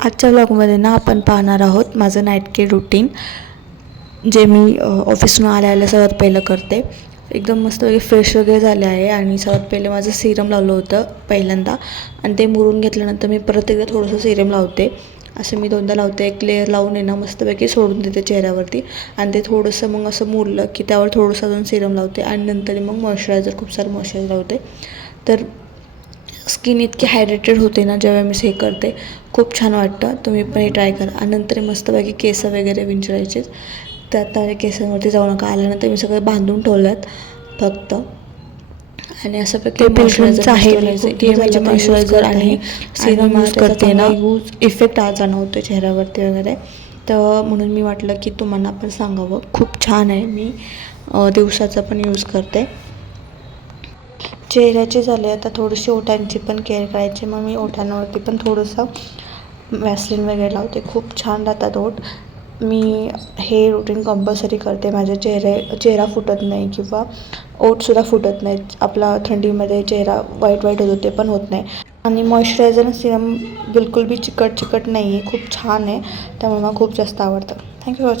आजच्या व्लॉगमध्ये ना आपण पाहणार आहोत माझं नाईट केअर रुटीन, जे मी ऑफिसहून आल्या सर्वात पहिलं करते. एकदम मस्त वगैरे फ्रेश वगैरे झाले आहे आणि सर्वात पहिले माझं सिरम लावलं होतं पहिल्यांदा, आणि ते मुरून घेतल्यानंतर मी परत एकदा थोडंसं सिरम लावते. असं मी दोनदा लावते. एक लेअर लावून आहे ना मस्तपैकी सोडून देते चेहऱ्यावरती, आणि ते थोडंसं मग असं मुरलं की त्यावर थोडंसं अजून सिरम लावते, आणि नंतर मग मॉइश्चरायझर, खूप सारं मॉइश्चरायझर लावते. तर स्किन इतकी हायड्रेटेड होते ना जेव्हा मी हे करते, खूप छान वाटतं. तुम्ही पण हे ट्राय करा. आणि नंतर मस्तपैकी केस वगैरे विंचरायचे. त्यात केसांवरती जाऊ नका. आल्यानंतर मी सगळं बांधून ठेवल्यात फक्त, आणि असं प्रकारे मॉइश्चरायझर आहे. मी मॉइश्चरायझर आणि सिरम यूज करते ना, इफेक्ट आज जाणवतो चेहऱ्यावरती वगैरे. तर म्हणून मी वाटलं की तुम्हाला पण सांगावं. खूप छान आहे. मी दिवसाचा पण यूज करते. चेहऱ्याचे झाले, आता थोडीशी ओठांची पण केअर करायची. मग मी ओठांवरती पण थोडंसं वॅसलीन वगैरे लावते. खूप छान राहतात ओठ. मी हे रुटीन कंपल्सरी करते. माझ्या चेहरा फुटत नाही किंवा ओठसुद्धा फुटत नाहीत. आपला थंडीमध्ये चेहरा वाईट होतो, ते पण होत नाही. आणि मॉइश्चरायझर सिरम बिलकुल बी चिकट नाही आहे, खूप छान आहे. त्यामुळे मला खूप जास्त आवडतं. Thank you for watching.